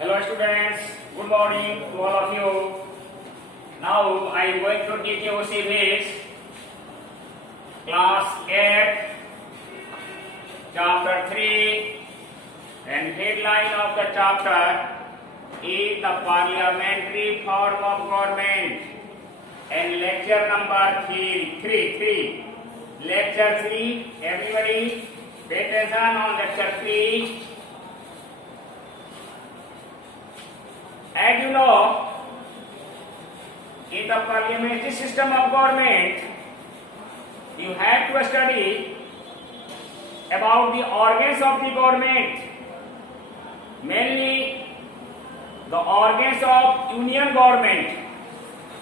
Hello students, good morning to all of you. Now I am going to teach you civics, class 8, chapter 3, and headline of the chapter is the parliamentary form of government, and lecture number 3. Lecture 3, everybody pay attention on lecture 3. As you know, in the parliamentary system of government, you have to study about the organs of the government, mainly the organs of union government.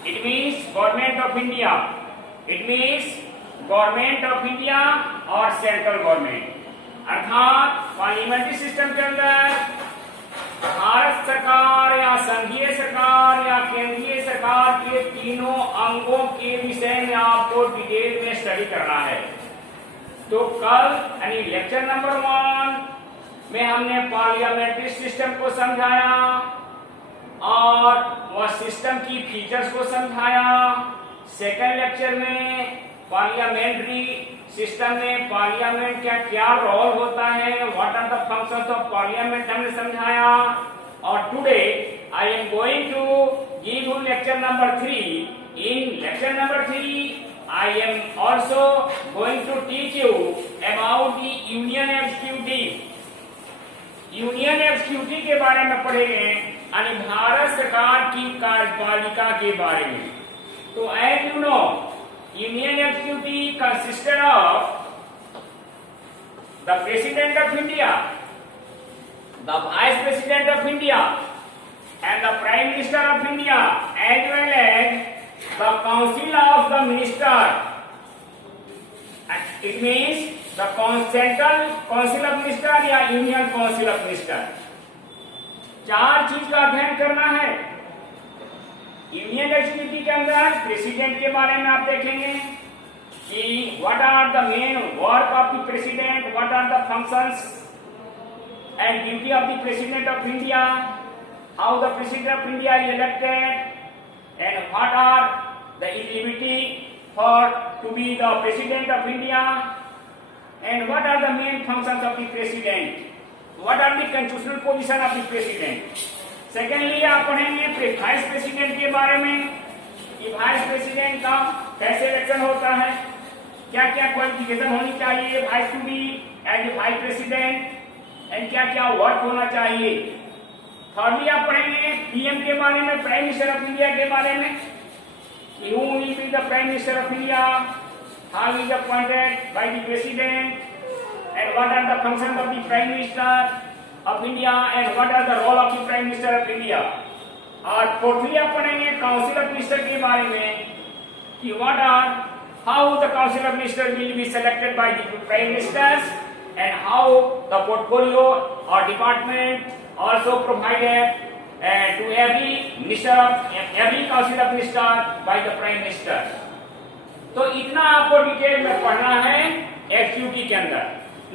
It means government of India. It means government of India और central government, अर्थात parliamentary system के अंदर भारत सरकार या संघीय सरकार या केंद्रीय सरकार के तीनों अंगों के विषय में आपको डिटेल में स्टडी करना है। तो कल यानी लेक्चर नंबर 1 में हमने पार्लियामेंट्री सिस्टम को समझाया और वह सिस्टम की फीचर्स को समझाया। सेकंड लेक्चर में पार्लियामेंट्री सिस्टम में पार्लियामेंट का क्या रोल होता है, what are the functions of parliament हमने समझाया। और today I am going to give you lecture number 3। In lecture number 3 I am also going to teach you about the union executive. Union executive के बारे में पढ़ेंगे, यानी भारत सरकार की कार्यपालिका के बारे में। तो as you know, Union Executive consisted of the President of India, the Vice President of India, and the Prime Minister of India, as well as the Council of the Minister. It means the Central Council of Minister या Union Council of Minister। 4 चीज का अध्ययन करना है। Union executive के अंदर president के बारे में आप देखेंगे कि what are the main work of the president, what are the functions and duty of the president of India, how the president of India is elected and what are the eligibility for to be the president of India and what are the main functions of the president, what are the constitutional position of the president. Secondly आप पढ़ेंगे vice president के बारे में कि vice president का कैसे election होता है, क्या क्या क्वालिफिकेशन होनी चाहिए vice to be as a vice president and क्या क्या वर्क होना चाहिए। थर्डली आप पढ़ेंगे पीएम के बारे में, प्राइम मिनिस्टर ऑफ इंडिया के बारे में, who will be the prime minister of India, how is appointed by the president and what are the functions of the prime minister of India and what are the role of the Prime Minister of India। और fourthly आप पढ़ेंगे council of minister के बारे में कि what are how the council of minister will be selected by the prime ministers and how the portfolio or department also provided to every minister of every council of minister by the prime minister। तो इतना आपको detail में पढ़ना है executive के अंदर।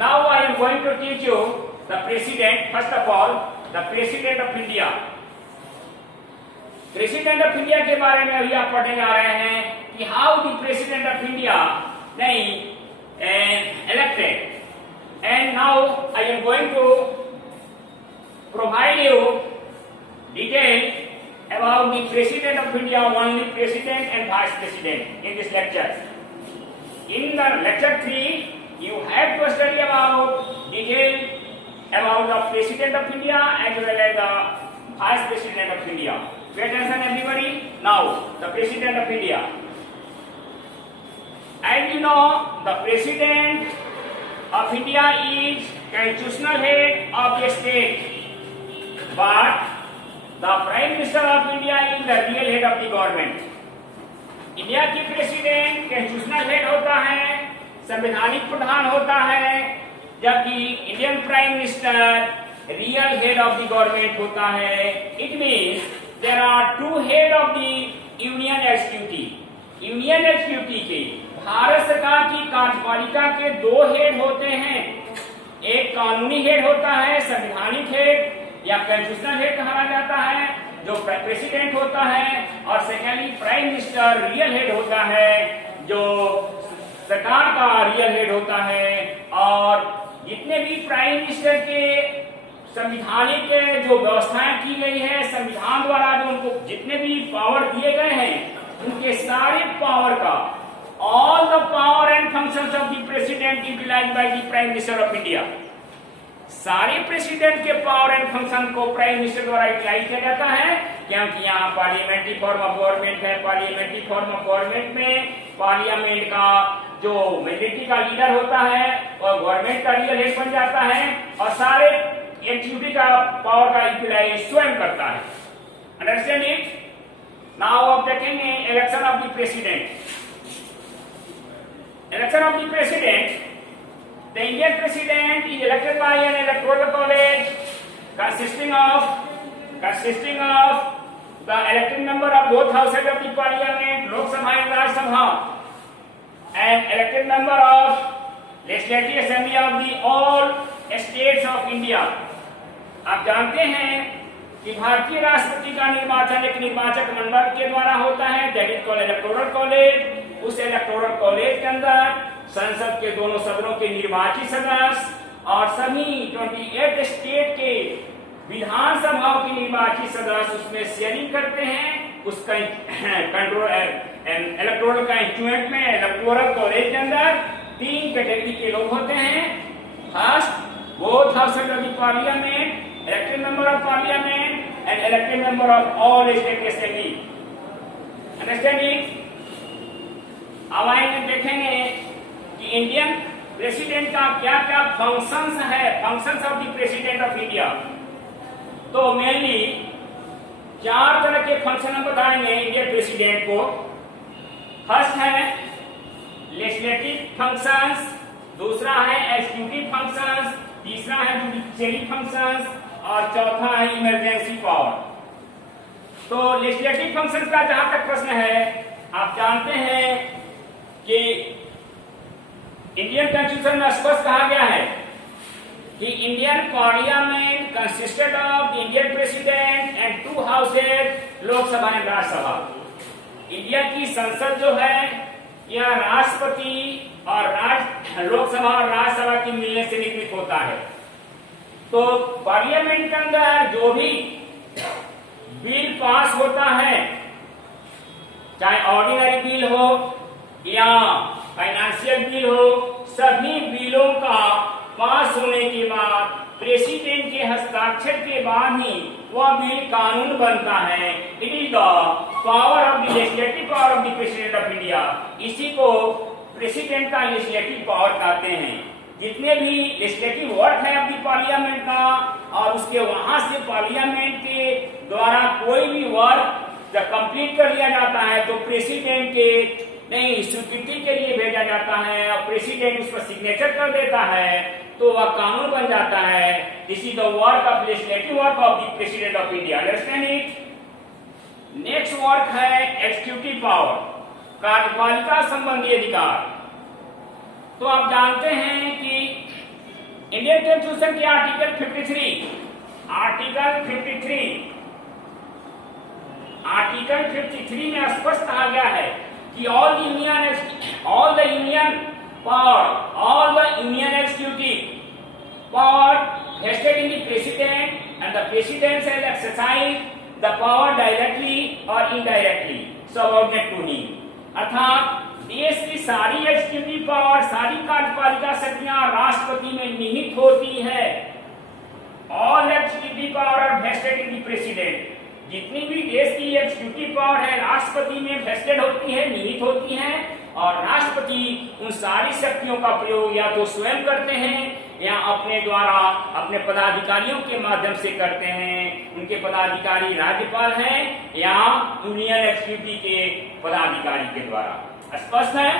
Now I am going to teach you the president, first of all the president of India। President of India के बारे में अभी आप पढ़ने जा रहे हैं कि how the president of India नहीं elected। And now I am going to provide you detail about the president of India, only president and vice president in this lecture. In the lecture 3 you have to study about detail about the President of India as well as the Vice President of India। Pay attention everybody. Now the President of India. As you know, the President of India is constitutional head of the state, but the Prime Minister of India is the real head of the government। India की president constitutional head होता है, संवैधानिक प्रधान होता है, जबकि Indian prime minister real head of the government होता है। It means there are 2 head of the union executive. Union executive के भारत सरकार की कार्यपालिका के 2 हेड होते हैं, एक कानूनी हेड होता है, संवैधानिक हेड, या कंस्टिट्यूशनल हेड कहा जाता है, जो प्रेसिडेंट होता है, और secondly prime minister real head होता है, जो सरकार का रियल हेड होता है। और जितने भी प्राइम मिनिस्टर के संविधानिक जो व्यवस्थाएं की गई है, संविधान द्वारा जो उनको जितने भी पावर दिए गए हैं, उनके सारे पावर का all the power and functions of the president utilised by the prime minister of India, सारे प्रेसिडेंट के पावर एंड फंक्शन को प्राइम मिनिस्टर द्वारा यूटिलाइज किया जाता है, क्योंकि यहाँ पार्लियामेंट्री फॉर्म ऑफ गवर्नमेंट है। पार्लियामेंट्री फॉर्म ऑफ गवर्नमेंट में पार्लियामेंट का जो मेजोरिटी का लीडर होता है और गवर्नमेंट का रियल हेड बन जाता है, और सारे एग्जीक्यूटिव का पावर का यूटिलाइज स्वयं करता है। Understand it? नाउ अब देखेंगे election of the president. Election of the president. The Indian president is elected by an electoral college consisting of the elected member of both houses of the parliament, Lok Sabha and Rajya Sabha, and elected member of legislative assembly of the all states of India. आप जानते हैं कि भारतीय राष्ट्रपति का निर्वाचन एक निर्वाचक मंडल के द्वारा होता है, that is called electoral college. उस इलेक्टोरल कॉलेज के अंदर संसद के दोनों सदनों के निर्वाचित सदस्य और सभी 28 स्टेट के विधानसभाओं के निर्वाचित सदस्य उसमें शेयरिंग करते हैं। उसका कंट्रोल इलेक्टोरल कॉन्स्टिट्यूएंट में इलेक्टोरल कॉलेज के अंदर 3 कैटेगरी के लोग होते हैं। First, both houses of the parliament, elected member of parliament and elected member of all state assembly. Understand it? अब आएंगे देखेंगे कि इंडियन प्रेसिडेंट का क्या क्या फंक्शंस है, functions of the president of India. तो मेनली 4 तरह के फंक्शन हम बताएंगे इंडियन प्रेसिडेंट को। फर्स्ट है लेजिस्लेटिव फंक्शंस, दूसरा है एग्जीक्यूटिव फंक्शंस, तीसरा है जुडिशियरी फंक्शंस, और चौथा है इमरजेंसी पावर। तो लेजिस्लेटिव फंक्शन का जहां तक प्रश्न है, आप जानते हैं कि इंडियन कॉन्स्टिट्यूशन में स्पष्ट कहा गया है कि Indian parliament consisted of the Indian president and 2 houses, Lok Sabha and Rajya Sabha. India की संसद जो है यह राष्ट्रपति और लोकसभा और राज्यसभा की मिलने से निर्मित होता है। तो पार्लियामेंट के अंदर जो भी बिल पास होता है, चाहे ऑर्डिनरी बिल हो या फाइनेंशियल बिल हो, सभी बिलों का पास होने के बाद प्रेसिडेंट के हस्ताक्षर के बाद ही वह बिल कानून बनता है। It is the power of the legislative power of the president of India. इसी को प्रेसिडेंट का लेजिस्लेटिव पावर कहते हैं। जितने भी लेजिस्लेटिव वर्क है अपनी पार्लियामेंट का, और उसके वहां से पार्लियामेंट के द्वारा कोई भी वर्क जब कंप्लीट कर लिया जाता है तो प्रेसिडेंट के नहीं स्वीकृति के लिए भेजा जाता है, और प्रेसिडेंट उस पर सिग्नेचर कर देता है तो वह कानून बन जाता है। This is the work of legislative work of the president of India. Understand it? Next work है एग्जीक्यूटिव पावर, कार्यपालिका संबंधी अधिकार। तो आप जानते हैं कि इंडियन कॉन्स्टिट्यूशन के आर्टिकल 53 में स्पष्ट कहा गया है कि all the union executive power vested in the president and the president shall exercise the power directly or indirectly subordinate to him। अर्थात देश की सारी एग्जीक्यूटिव पावर, सारी कार्यपालिका शक्तियां राष्ट्रपति में निहित होती है। All executive power are vested in the president. जितनी भी देश की एग्जीक्यूटिव पावर है राष्ट्रपति में वेस्टेड होती है, निहित होती है, और राष्ट्रपति उन सारी शक्तियों का प्रयोग या तो स्वयं करते हैं या अपने द्वारा अपने पदाधिकारियों के माध्यम से करते हैं। उनके पदाधिकारी राज्यपाल हैं या यूनियन एग्जीक्यूटिव के पदाधिकारी के द्वारा। स्पष्ट है?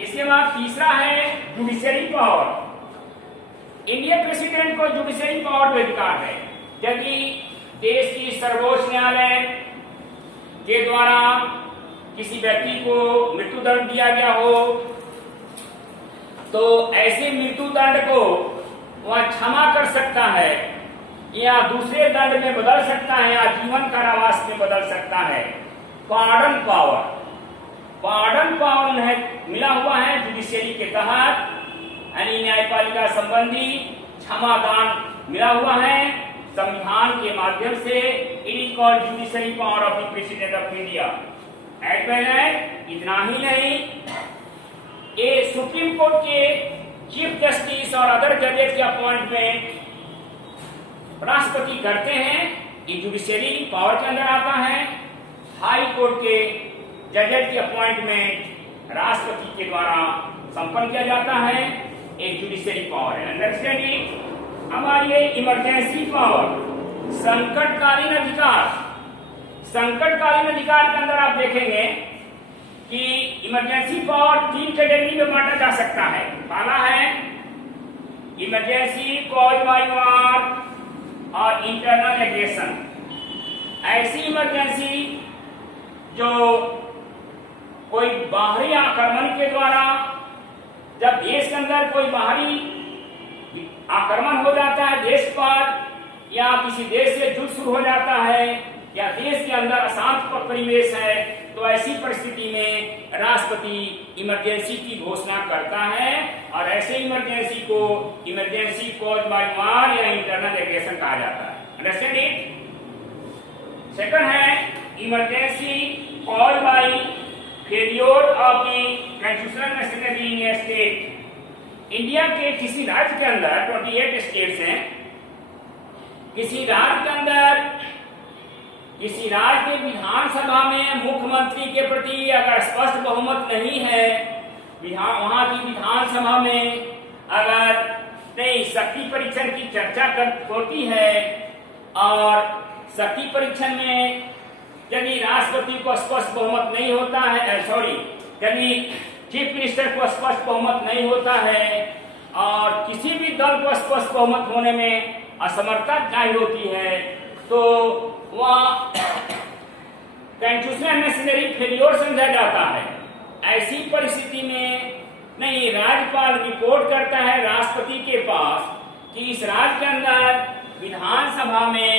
इसके बाद तीसरा है जुडिशियरी पावर। इंडियन प्रेसिडेंट को जुडिशियरी पावर का अधिकार है। यदि देश की सर्वोच्च न्यायालय के द्वारा किसी व्यक्ति को मृत्युदंड दिया गया हो तो ऐसे मृत्युदंड को वह क्षमा कर सकता है या दूसरे दंड में बदल सकता है या जीवन कारावास में बदल सकता है। पार्डन पावर, पार्डन पावर है मिला हुआ है जुडिशियरी के तहत, यानी न्यायपालिका संबंधी क्षमादान मिला हुआ है संविधान के माध्यम से। It is called judiciary power of the president of India. At well है, इतना ही नहीं, ये सुप्रीम कोर्ट के चीफ जस्टिस और अदर जजेस के अपॉइंटमेंट राष्ट्रपति करते हैं, ये जुडिशियरी पावर के अंदर आता है। हाई कोर्ट के जजेस की अपॉइंटमेंट राष्ट्रपति के द्वारा संपन्न किया जाता है, एक जुडिशियरी पावर है। Understand it. अब आइए इमरजेंसी पावर, संकटकालीन अधिकार। संकटकालीन अधिकार के अंदर आप देखेंगे कि इमरजेंसी पावर 3 कैटेगरी में बांटा जा सकता है। पहला है इमरजेंसी कॉज बाय वॉर और इंटरनल एग्रेशन। ऐसी इमरजेंसी जो कोई बाहरी आक्रमण के द्वारा, जब देश के अंदर कोई बाहरी आक्रमण हो जाता है देश पर, या किसी देश से युद्ध शुरू हो जाता है, या देश के अंदर अशांत परिवेश है, तो ऐसी परिस्थिति में राष्ट्रपति इमरजेंसी की घोषणा करता है और ऐसे इमरजेंसी को इमरजेंसी कॉज बाय वॉर या इंटरनल एग्रेशन कहा जाता है। Understand it. सेकंड है emergency cause by failure of the constitutional machinery in A state. India के किसी राज्य के अंदर 28 स्टेट्स हैं, किसी राज्य के अंदर किसी राज्य के विधानसभा में मुख्यमंत्री के प्रति अगर स्पष्ट बहुमत नहीं है, वहां की विधानसभा में अगर नहीं शक्ति परीक्षण की चर्चा होती है और शक्ति परीक्षण में यदि राष्ट्रपति को स्पष्ट बहुमत नहीं होता है, यदि चीफ मिनिस्टर को स्पष्ट बहुमत नहीं होता है और किसी भी दल को स्पष्ट बहुमत होने में असमर्थता जाहिर होती है, तो वह कॉन्स्टिट्यूशनल मशीनरी फेलियर समझा जाता है। ऐसी परिस्थिति में नहीं, राज्यपाल रिपोर्ट करता है राष्ट्रपति के पास कि इस राज्य के अंदर विधानसभा में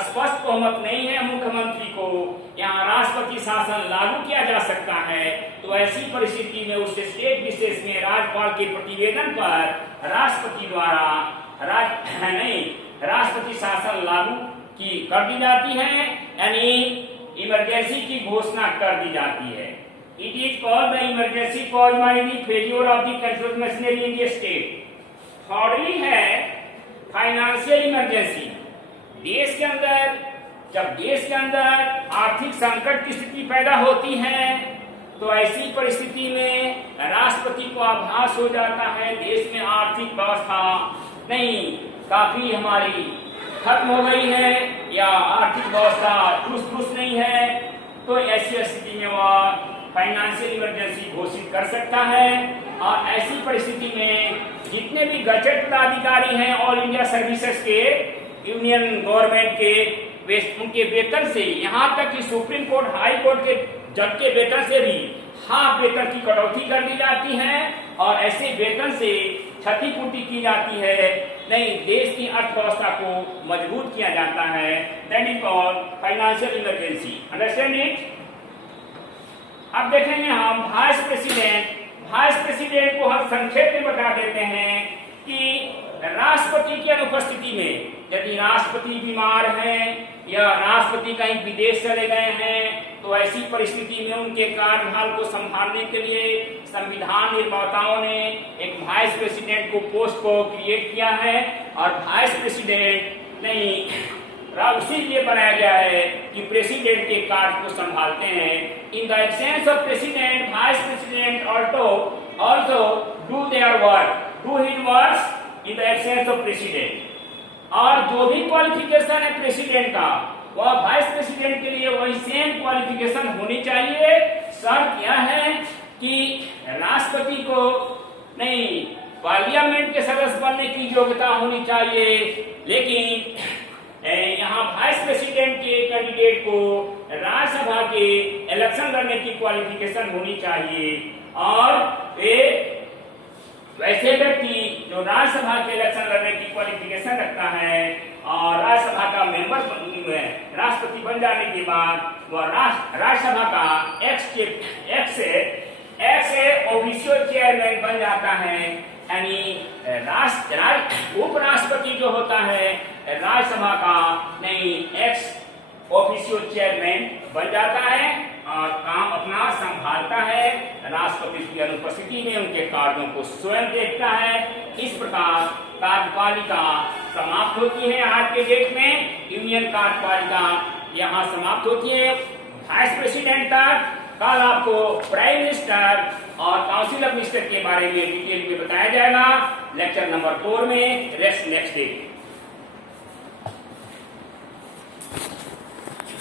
स्पष्ट बहुमत नहीं है मुख्यमंत्री को, यहाँ राष्ट्रपति शासन लागू किया जा सकता है। तो ऐसी परिस्थिति में उस स्टेट विशेष में राज्यपाल के प्रतिवेदन पर राष्ट्रपति द्वारा राष्ट्रपति शासन लागू की कर दी जाती है, यानी इमरजेंसी की घोषणा कर दी जाती है। It is called the emergency cause by the failure of the constitutional machinery in the state. Thirdly है फाइनेंशियल इमरजेंसी। देश के अंदर जब देश के अंदर आर्थिक संकट की स्थिति पैदा होती है, तो ऐसी परिस्थिति में राष्ट्रपति को आभास हो जाता है देश में आर्थिक व्यवस्था नहीं काफी हमारी खत्म हो गई है या आर्थिक व्यवस्था चुस्त नहीं है, तो ऐसी स्थिति में वह फाइनेंशियल इमरजेंसी घोषित कर सकता है। और ऐसी परिस्थिति में जितने भी गजट पदाधिकारी हैं ऑल इंडिया सर्विसेज के, यूनियन गवर्नमेंट के, उनके वेतन से यहाँ तक कि सुप्रीम कोर्ट हाई कोर्ट के जज के वेतन से भी हाफ वेतन की कटौती कर दी जाती है और ऐसे वेतन से क्षतिपूर्ति की जाती है। नहीं, देश की अर्थव्यवस्था को मजबूत किया जाता है। That is called financial emergency. Understand it. अब देखेंगे हम वाइस प्रेसिडेंट। वाइस प्रेसिडेंट को हम संक्षेप में बता देते हैं कि राष्ट्रपति की अनुपस्थिति में यदि राष्ट्रपति बीमार हैं या राष्ट्रपति कहीं विदेश चले गए हैं, तो ऐसी परिस्थिति में उनके कार्यभार को संभालने के लिए संविधान निर्माताओं ने एक वाइस प्रेसिडेंट को पोस्ट को क्रिएट किया है और वाइस प्रेसिडेंट नहीं इसीलिए बनाया गया है कि प्रेसिडेंट के कार्य को संभालते हैं। In the absence of president, vice president also do their work, do his work in the absence of president. और जो भी क्वालिफिकेशन है प्रेसिडेंट का, वह वाइस प्रेसिडेंट के लिए वही सेम क्वालिफिकेशन होनी चाहिए। शर्त यह है कि राष्ट्रपति को नहीं पार्लियामेंट के सदस्य बनने की योग्यता होनी चाहिए, लेकिन यहाँ वाइस प्रेसिडेंट के कैंडिडेट को राज्यसभा के इलेक्शन लड़ने की क्वालिफिकेशन होनी चाहिए। और वे वैसे व्यक्ति जो राज्यसभा के इलेक्शन लड़ने की क्वालिफिकेशन रखता है, और राज्यसभा का मेंबर राष्ट्रपति बन जाने के बाद वह राज्यसभा का एक्स ऑफिशियल चेयरमैन बन जाता है। यानी उपराष्ट्रपति जो होता है राज्यसभा का नहीं एक्स ऑफिशियल चेयरमैन बन जाता है और काम अपना संभालता है। राष्ट्रपति की अनुपस्थिति में उनके कार्यों को स्वयं देखता है। इस प्रकार कार्यपालिका समाप्त होती है। आज के डेट में यूनियन कार्यपालिका यहाँ समाप्त होती है। वाइस प्रेसिडेंट तक कल आपको प्राइम मिनिस्टर और काउंसिल ऑफ मिनिस्टर के बारे में डिटेल में बताया जाएगा लेक्चर नंबर 4 में। Rest next day.